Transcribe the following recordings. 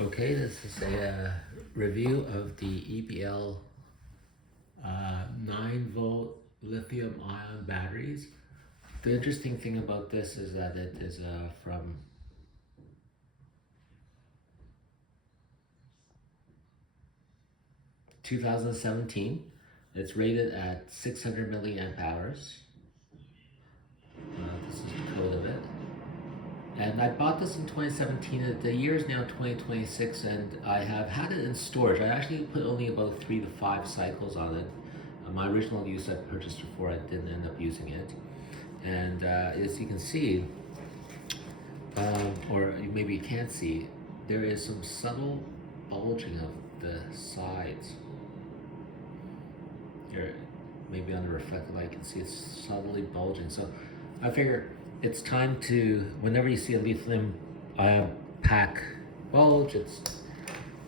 Okay, this is a review of the EBL 9-volt lithium ion batteries. The interesting thing about this is that it is from 2017. It's rated at 600 milliamp hours. This is the code of it. And I bought this in 2017. The year is now 2026, and I have had it in storage. I actually put only about 3 to 5 cycles on it. My original use, I purchased it for, I didn't end up using it. And as you can see, or maybe you can't see, there is some subtle bulging of the sides. Here, maybe on the reflected light, you can see it's subtly bulging. So I figure it's time to, whenever you see a lithium ion pack bulge, it's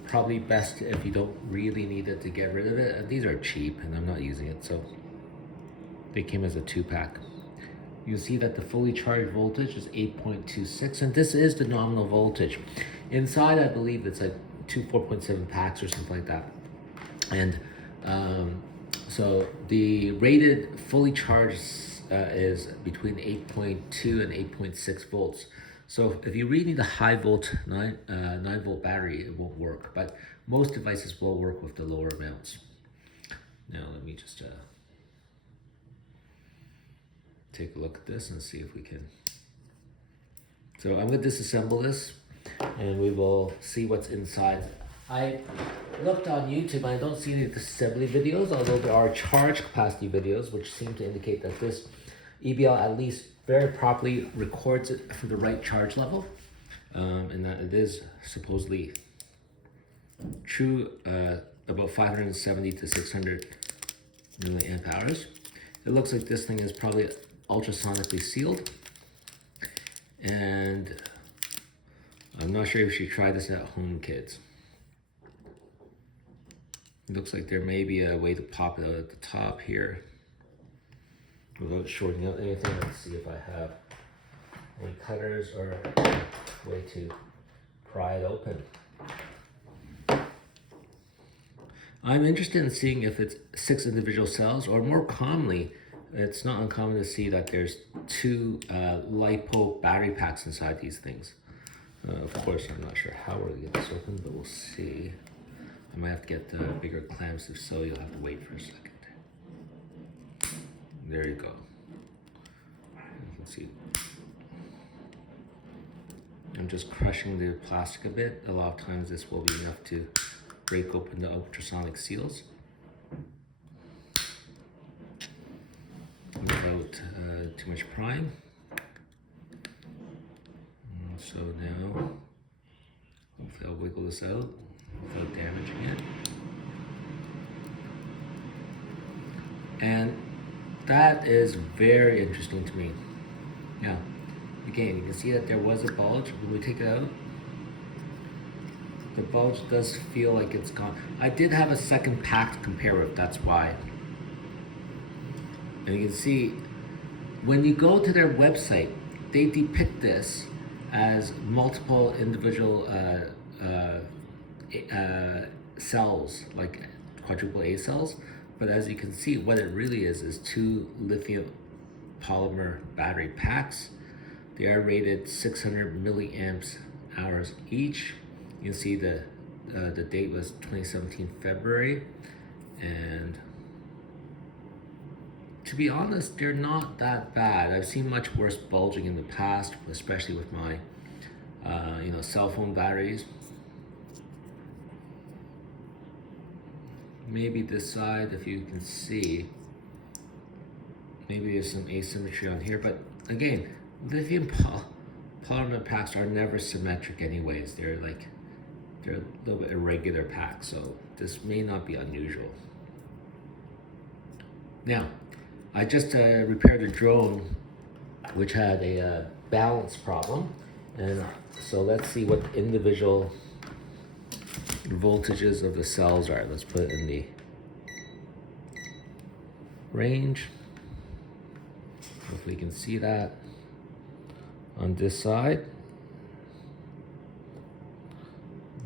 probably best if you don't really need it to get rid of it. And these are cheap and I'm not using it, so they came as a 2-pack. You see that the fully charged voltage is 8.26, and this is the nominal voltage. Inside, I believe it's like 4.7 packs or something like that. And so the rated fully charged is between 8.2 and 8.6 volts. So if you really need a high volt 9 volt battery, it won't work, but most devices will work with the lower amounts. Now let me just take a look at this and see if we can. So I'm going to disassemble this and we will see what's inside. I looked on YouTube and I don't see any disassembly videos, although there are charge capacity videos which seem to indicate that this EBL at least very properly records it for the right charge level, and that it is supposedly true, about 570 to 600 milliamp hours. It looks like this thing is probably ultrasonically sealed, and I'm not sure if you should try this at home, kids. It looks like there may be a way to pop it out at the top here without shorting out anything. Let's see if I have any cutters or a way to pry it open. I'm interested in seeing if it's 6 individual cells, or more commonly, it's not uncommon to see that there's 2 lipo battery packs inside these things. Of course, I'm not sure how we're gonna get this open, but we'll see. I might have to get bigger clamps. If so, you'll have to wait for a second. There you go. You can see. I'm just crushing the plastic a bit. A lot of times this will be enough to break open the ultrasonic seals without too much prying. So now, hopefully I'll wiggle this out without damaging it. And that is very interesting to me. Now, again, you can see that there was a bulge. When we take it out, the bulge does feel like it's gone. I did have a second pack to compare with, that's why. And you can see, when you go to their website, they depict this as multiple individual cells, like quadruple A cells. But as you can see, what it really is 2 lithium polymer battery packs. They are rated 600 milliamps hours each. You can see the date was 2017 February, and to be honest, they're not that bad. I've seen much worse bulging in the past, especially with my cell phone batteries. Maybe this side, if you can see, maybe there's some asymmetry on here, but again, lithium polymer packs are never symmetric anyways. They're a little bit irregular packs, so this may not be unusual. Now, I just repaired a drone which had a balance problem, and so let's see what individual voltages of the cells are. Let's put it in the range. Hopefully you can see that on this side.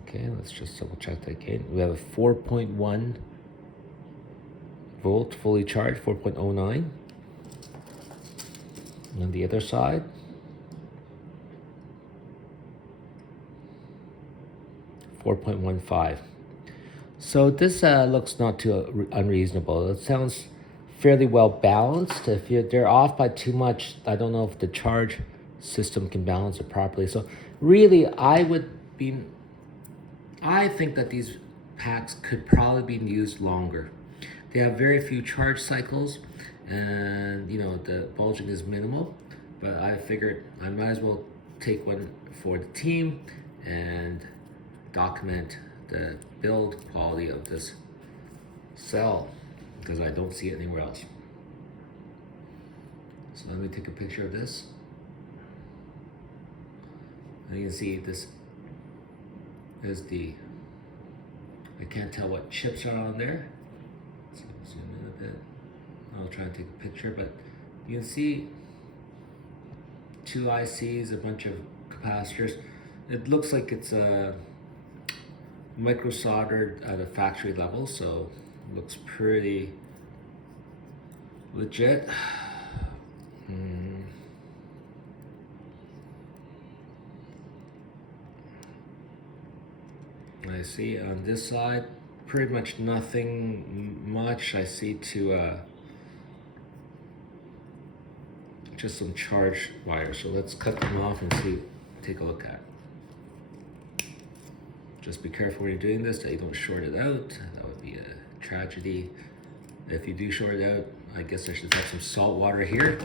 Okay, Okay, let's just double check that again. We have a 4.1 volt fully charged, 4.09. On the other side, 4.15. So this looks not too unreasonable. It sounds fairly well balanced. If they're off by too much, I don't know if the charge system can balance it properly. So really, I think that these packs could probably be used longer. They have very few charge cycles, and you know the bulging is minimal. But I figured I might as well take one for the team and document the build quality of this cell because I don't see it anywhere else. So let me take a picture of this. And you can see this is I can't tell what chips are on there. Let's zoom in a bit. I'll try and take a picture, but you can see 2 ICs, a bunch of capacitors. It looks like it's micro soldered at a factory level, so it looks pretty legit. I see on this side pretty much nothing much. I see to just some charge wires. So let's cut them off and take a look at. Just be careful when you're doing this that you don't short it out. That would be a tragedy. If you do short it out, I guess I should have some salt water here.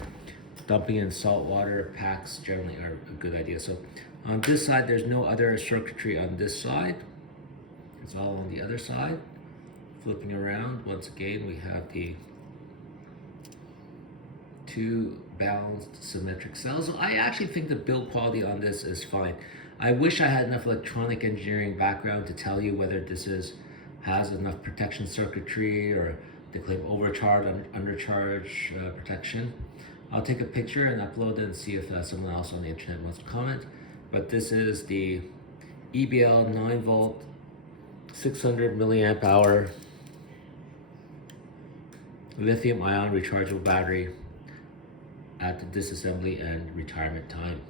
Dumping in salt water packs generally are a good idea. So on this side, there's no other circuitry on this side. It's all on the other side. Flipping around, once again, we have the 2 balanced symmetric cells. So I actually think the build quality on this is fine. I wish I had enough electronic engineering background to tell you whether this has enough protection circuitry or they claim overcharge, undercharge protection. I'll take a picture and upload it and see if someone else on the internet wants to comment. But this is the EBL 9 volt, 600 milliamp hour lithium ion rechargeable battery at the disassembly and retirement time.